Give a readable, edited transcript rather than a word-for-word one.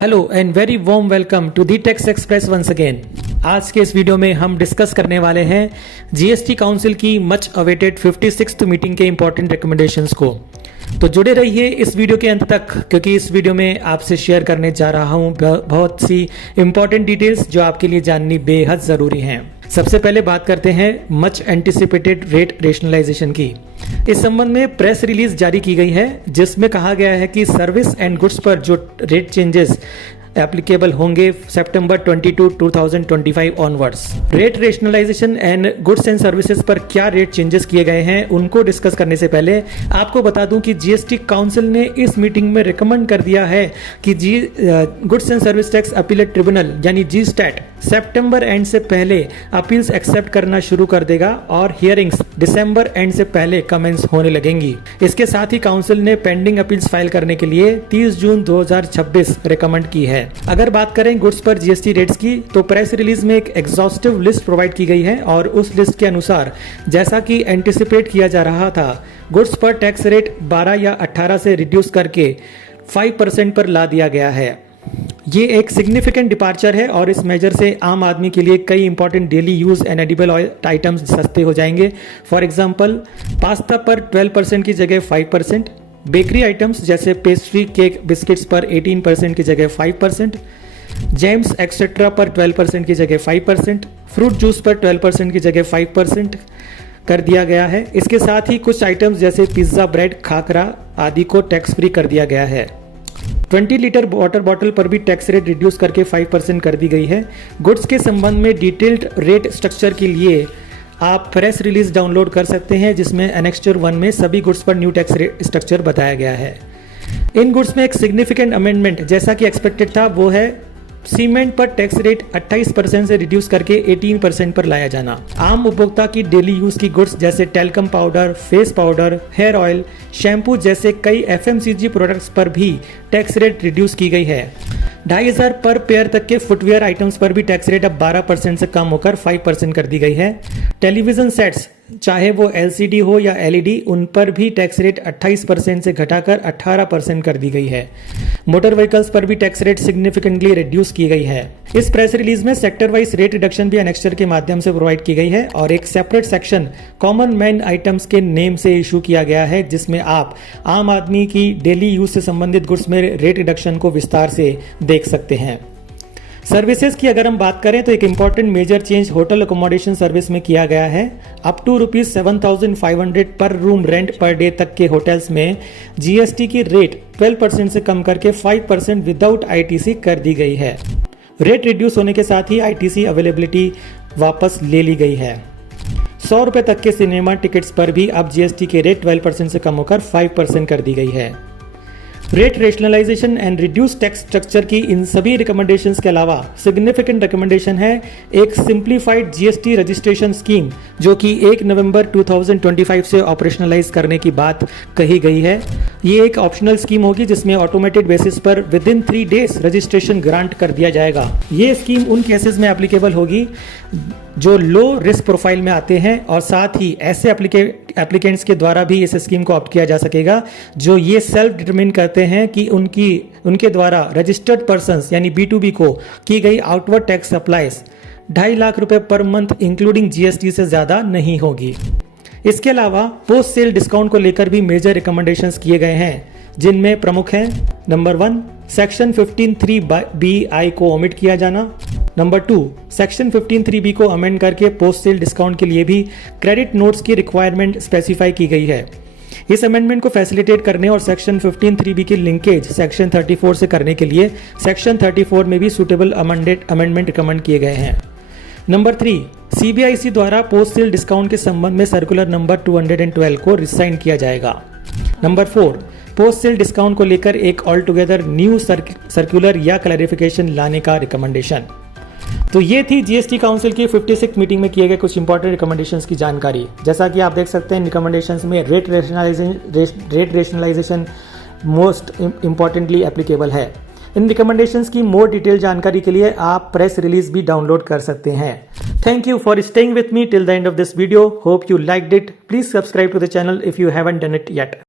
Hello and very warm welcome to the tax express once again. आज के इस video में हम डिस्कस करने वाले हैं जीएसटी काउंसिल की मच अवेटेड 56th मीटिंग के इंपॉर्टेंट रिकमेंडेशंस को। तो जुड़े रहिए इस वीडियो के अंत तक, क्योंकि इस वीडियो में आपसे शेयर करने जा रहा हूं बहुत सी इंपॉर्टेंट डिटेल्स जो आपके लिए जाननी बेहद ज़रूरी हैं। सबसे पहले बात करते हैं मच एंटिसिपेटेड रेट रेशनलाइजेशन की। इस संबंध में प्रेस रिलीज जारी की गई है जिसमें कहा गया है कि सर्विस एंड गुड्स पर जो रेट चेंजेस एप्लीकेबल होंगे सितंबर 22, 2025 onwards. Rate rationalisation and goods and services पर क्या रेट चेंजेस किए गए हैं उनको डिस्कस करने से पहले आपको बता दूं कि जीएसटी काउंसिल ने इस मीटिंग में रिकमेंड कर दिया है कि goods and service tax appellate tribunal यानी जी स्टैट सितंबर एंड से पहले अपील्स एक्सेप्ट करना शुरू कर देगा और हियरिंग्स दिसंबर एंड से पहले कमेंस होने लगेंगी। इसके साथ ही काउंसिल ने पेंडिंग अपील्स फाइल करने के लिए 30 जून 2026 रिकमेंड की है। अगर बात करें गुड्स पर जीएसटी रेट्स की तो प्रेस रिलीज में एक एग्जॉस्टिव लिस्ट प्रोवाइड की गई है और उस लिस्ट के अनुसार जैसा कि एंटिसिपेट किया जा रहा था, गुड्स पर टैक्स रेट 12 या 18 से रिड्यूस करके 5% पर ला दिया गया है। ये एक सिग्निफिकेंट डिपार्चर है और इस मेजर से आम आदमी के लिए कई important daily use and edible oil items सस्ते हो जाएंगे। फॉर एग्जांपल पास्ता पर 12% की जगह 5%, बेकरी आइटम्स जैसे पेस्ट्री, केक, बिस्किट्स पर 18% की जगह 5%, जैम्स एक्सेट्रा पर 12% की जगह 5%, फ्रूट जूस पर 12% की जगह 5% कर दिया गया है। इसके साथ ही कुछ आइटम्स जैसे पिज्ज़ा, ब्रेड, खाकरा आदि को टैक्स फ्री कर दिया गया है। 20 लीटर वाटर बॉटल पर भी टैक्स रेट रिड्यूस करके 5% कर दी गई है। गुड्स के संबंध में डिटेल्ड रेट स्ट्रक्चर के लिए आप प्रेस रिलीज डाउनलोड कर सकते हैं जिसमें एनेक्स्चर 1 में सभी गुड्स पर न्यू टैक्स रेट स्ट्रक्चर बताया गया है। इन गुड्स में एक सिग्निफिकेंट अमेंडमेंट जैसा कि एक्सपेक्टेड था वो है सीमेंट पर टैक्स रेट 28% से रिड्यूस करके 18% पर लाया जाना। आम उपभोक्ता की डेली यूज की गुड्स जैसे talcum powder, face powder, hair oil, shampoo जैसे कई एफएमसीजी प्रोडक्ट्स पर भी टैक्स रेट रिड्यूस की गई है। 2500 पर पेयर तक के फुटवेयर आइटम्स पर भी टैक्स रेट अब 12% से कम होकर 5% कर दी गई है। टेलीविजन सेट्स चाहे वो एलसीडी हो या एलईडी, उन पर भी टैक्स रेट 28% से घटाकर 18% कर दी गई है। मोटर व्हीकल्स पर भी टैक्स रेट सिग्निफिकेंटली रिड्यूस की गई है। इस प्रेस रिलीज में सेक्टर वाइज रेट रिडक्शन भी एनेक्स्चर के माध्यम से प्रोवाइड की गई है और एक separate section common man items के नेम से इशू किया गया है जिसमें आप आम आदमी की डेली यूज से संबंधित गुड्स में रेट रिडक्शन को विस्तार से देख सकते हैं। सर्विसेज की अगर हम बात करें तो एक important major change hotel accommodation service में किया गया है। अप टू ₹7,500 पर रूम रेंट पर डे तक के होटल्स में जीएसटी की रेट 12% से कम करके 5% विदाउट आईटीसी कर दी गई है। रेट रिड्यूस होने के साथ ही आईटीसी अवेलेबिलिटी वापस ले ली गई है। 100 रुपए तक के सिनेमा टिकट्स पर भी अब जीएसटी के रेट 12% से कम होकर 5% कर दी गई है। Rate rationalisation and reduce tax structure की इन सभी रिकमेंडेशंस के अलावा सिग्निफिकेंट रिकमेंडेशन है एक सिंप्लीफाइड जीएसटी रजिस्ट्रेशन स्कीम जो कि 1 नवंबर 2025 से ऑपरेशनलाइज करने की बात कही गई है। ये एक ऑप्शनल स्कीम होगी जिसमें ऑटोमेटेड बेसिस पर with in 3 days registration grant कर दिया जाएगा। ये स्कीम उन केसेस में एप्लीकेबल होगी जो लो रिस्क प्रोफाइल में आते हैं और साथ ही ऐसे एप्लीकेंट्स के द्वारा भी इस स्कीम को ऑप्ट किया जा सकेगा जो ये सेल्फ डिटरमिन करते हैं कि उनके द्वारा रजिस्टर्ड पर्संस यानी B2B को की गई आउटवर्ड टैक्स सप्लाईज 2.5 लाख रुपए पर मंथ इंक्लूडिंग जीएसटी से ज्यादा नहीं होगी। इसके अलावा पोस्ट सेल डिस्काउंट को लेकर भी मेजर रिकमेंडेशंस किए गए हैं जिनमें प्रमुख हैं नंबर 1 सेक्शन 15(3)(b)(i) को ओमिट किया जाना। नंबर 2 सेक्शन 15(3)(b) को अमेंड करके पोस्ट सेल डिस्काउंट के लिए भी क्रेडिट नोट्स की रिक्वायरमेंट स्पेसिफाई की गई है। इस अमेंडमेंट को फैसिलिटेट करने और सेक्शन 15(3)(b) की लिंकेज सेक्शन 34 से करने के लिए सेक्शन 34 में भी सुटेबल अमेंडमेंट रिकमेंड किए गए हैं। नंबर 3 सीबीआईसी द्वारा पोस्ट सेल डिस्काउंट के संबंध में सर्कुलर नंबर 212 को रिसाइन किया जाएगा। नंबर 4 पोस्ट सेल डिस्काउंट को लेकर एक ऑल टुगेदर न्यू सर्कुलर या क्लैरिफिकेशन लाने का रिकमेंडेशन। तो ये थी जीएसटी काउंसिल की 56th मीटिंग में किए गए कुछ इंपॉर्टेंट रिकमेंडेशंस की जानकारी। जैसा कि आप देख सकते हैं रिकमेंडेशंस में rate rationalisation most importantly applicable है। इन रिकमेंडेशंस की मोर डिटेल जानकारी के लिए आप प्रेस रिलीज भी डाउनलोड कर सकते हैं। Thank you for staying with me till the end of this video. Hope you liked it. Please subscribe to the channel if you haven't done it yet.